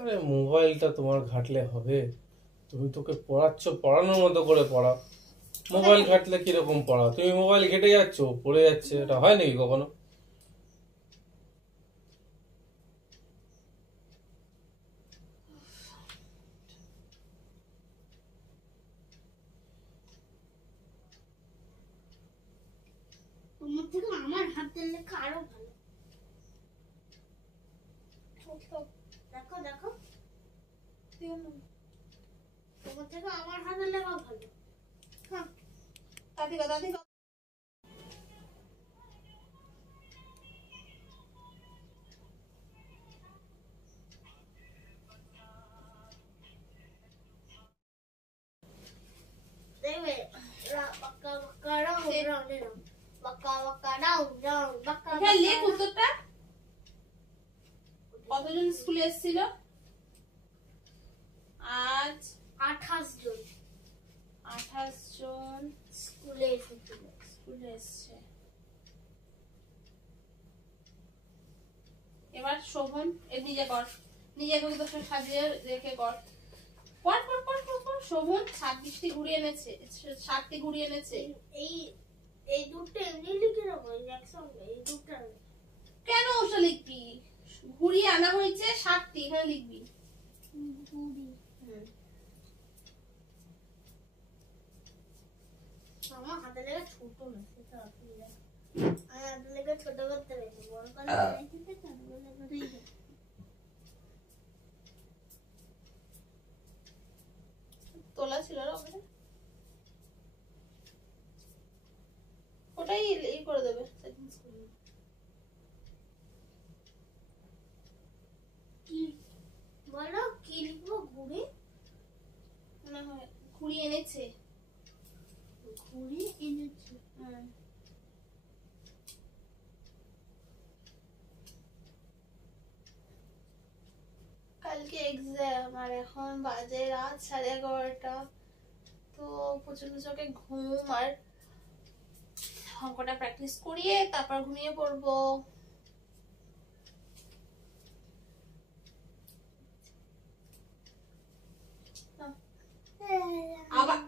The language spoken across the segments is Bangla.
আরে মোবাইলটা তোমার ঘাটলে হবে? তুমি তোকে পড়াচ্ছ, পড়ানোর মতো করে পড়াও। মোবাইল ঘাটলে কিরকম পড়াও? তুমি মোবাইল ঘেটে যাচ্ছ, পড়ে যাচ্ছে, এটা হয় নাকি কখনো? তোমার থেকে আমার হাতের লেখা আরো ভালো। দেখো দেখো, তোমার থেকে আমার হাতের লেখা ভালো। হ্যাঁ, দাদিকা দাদিকা দেখবে বাঁকা বাঁকা রাউন্ড রাউন্ড রাউন্ড, বাঁকা বাঁকা রাউন্ড রাউন্ড, বাঁকা হ্যাঁ লেখ উত্তরটা। কতজন স্কুলে এসেছিল আজ? 28 জন 28 জন স্কুলে এসেছিল। স্কুলে এসছে। এবার শোভন এর নিজে কর, নিজে করে তো সাজিয়ে রেখে কর। কর কর কর কর কর। শোভন 26টি ঘুরিয়ে এনেছে, 60টি ঘুরিয়ে এনেছে। এই এই দুটো এমনি লিখে রাখো, এই একসঙ্গে এই দুটো। কেন ওটা লিখবি? ঘুরিয়ে আনা হয়েছে 60টি, এখানে লিখবি। আমার হাতে লেগে ছোট না, সেটা অসুবিধা। আমার হাতে লেগে ছোট করতে পেরেছি, বড় করে তোলা ছিল না ওখানে, ওটাই এই করে দেবে। কি বলো, কি লিখবো? ঘুড়ি মনে হয় ঘুরিয়ে এনেছে। ঘুড়ি এনেছে। কালকে এক্সাম আর এখন বাজে রাত 11:30। তো প্রচুর চোখে ঘুম, আর অঙ্কটা প্র্যাকটিস করিয়ে তারপর ঘুমিয়ে পড়বো। আবার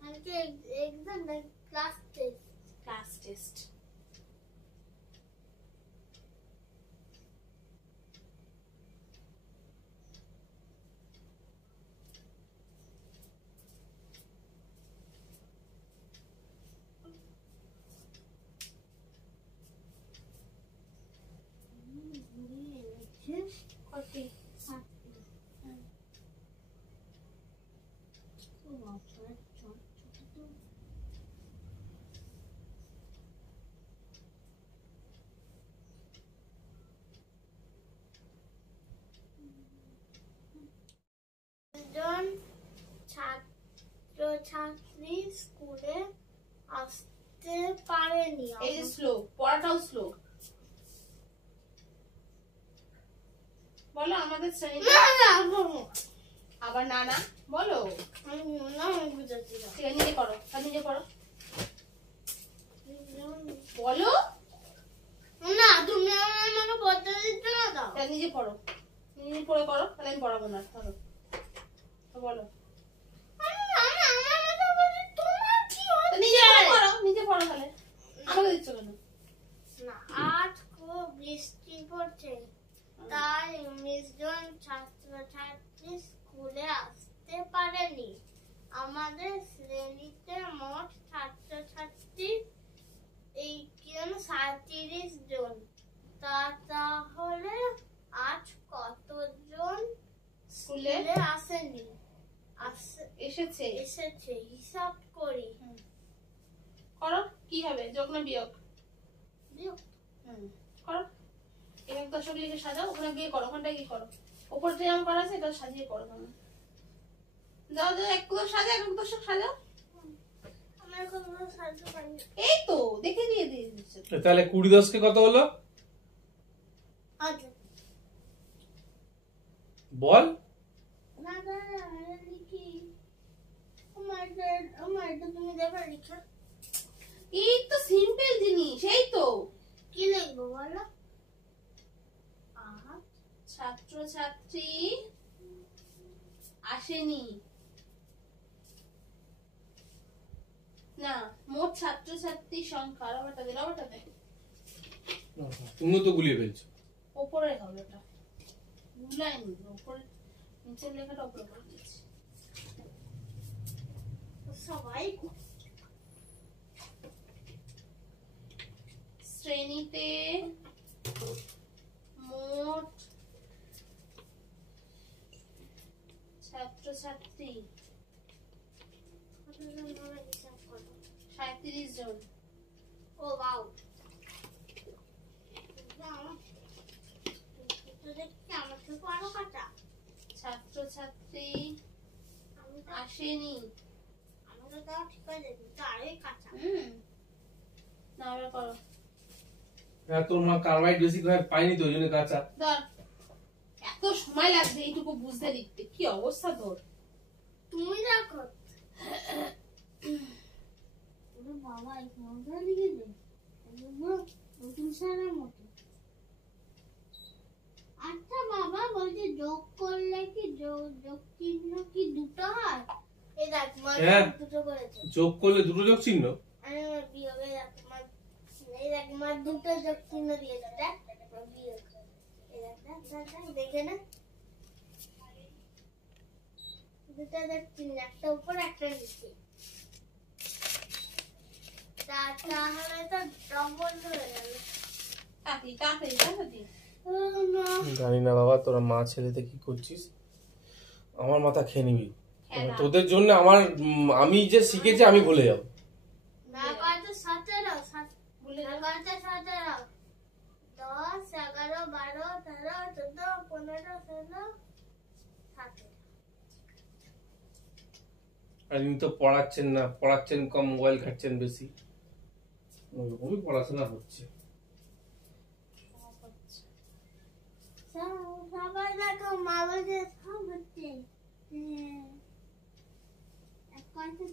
কালকে এক্সাম না, ক্লাস টেস্ট। Class test. কটি? জন ছাত্র ছাত্রী স্কুলে আসতে পারেনি। এই যে স্লো, পড়াটাও স্লো। বলো আমাদের শ্রেণীতে। আবার না না বলো। আমি বুঝাচ্ছি না। ঠিক আছে, নিজে করো, নিজে করো। বলো না, তুমি আমাকে পড়তে দিচ্ছ না। দাও, নিজে পড়ো, নিজে পড়ে করো, তাহলে আমি পড়াবো না। ধরো বলো, নিজে করো, নিজে পড়ো, তাহলে আমাকে দিচ্ছ কেন? না, আজ খুব বৃষ্টি পড়ছে, তাই 19 জন ছাত্রছাত্রী স্কুলে আসতে পারেনি। আমাদের শ্রেণীতে মোট ছাত্রছাত্রী 37 জন। তাহলে আজ কতজন স্কুলে আসেনি? এসেছে। এসেছে হিসাব করি। করো, কি হবে, যোগ না বিয়োগ? বিয়োগ। করো, এখানে দশক লিখে সাজাও, ওখানে গিয়ে করো, ওখানটায় গিয়ে করো। ওপর যে যেমন করা আছে এটা সাজিয়ে করো। তুমি যাও যাও, এক সাজাও, এক দশক সাজাও। আমার কোনো সাহায্য পাইনি। এই তো দেখে দিয়ে দিয়েছে। তাহলে 20 10 কত হলো আচ্ছা বল? না না লিখি। আমার তুমি দেখো লিখো। এই তো সিম্পল জিনিস। এই তো কি লিখবো বলো? ছাত্রছাত্রী আসেনি। না, মোট ছাত্রছাত্রীর সংখ্যা। রবারটা দে। তুমি তো গুলিয়ে ফেলছো। ওপরে হবে ওটা, গুলাইনি ওপরে, নিচের লেখাটা ওপরে করে দিয়েছি। সবাই শ্রেণীতে মোট ছাত্রছাত্রী কতজন হবে হিসাব করো। 37 জন। ও বাউ, তো দেখছি আমার থেকে আরো কাটা। ছাত্রছাত্রী আমি তো আসেনি। আমি তো তাও ঠিক আছে, কিন্তু আরোই কাঁচা। না, আবার করো। হ্যাঁ, তোর মা কার্বাইড বেশি করে পাইনি তো, ওই জন্য কাঁচা। ধর, এত সময় লাগবে এইটুকু বুঝতে লিখতে, কি অবস্থা তোর। তুমি দেখো বাবা, এই ফোনটা লিখে দে, নতুন সালের মতো। আচ্ছা বাবা, বলছে যোগ করলে কি যোগ চিহ্ন কি দুটো হয়? এই দেখ মা হ্যাঁ। দুটো করেছে। যোগ করলে দুটো যোগ চিহ্ন। আমি আমার বিয়োগে দেখ মা, এই দেখ মা দুটো যোগ চিহ্ন দিয়েছে, দেখ আমার বিয়োগ। এই দেখ দেখে না, দুটো যোগ চিহ্ন, একটা উপর একটা নিচে। তাহলে তো ডবল হয়ে গেল। তাড়াতাড়ি। ও না, জানি না বাবা, তোরা মা ছেলেতে কি করছিস, আমার মাথা খেয়ে নিবি। হ্যাঁ, না। তোদের জন্য আমার আমি যে শিখেছি আমি ভুলে যাবো। না কত 17, ভুলে না যাও। কত 17, 10, 11, 12, 13, 14, 15, 16, 17। আর ইনি তো পড়াচ্ছেন না, পড়াচ্ছেন কম, মোবাইল ঘাটছেন বেশি, ওইরকমই পড়াশোনা হচ্ছে। সবাই দেখো মা বলছে সব হচ্ছে। এক কথা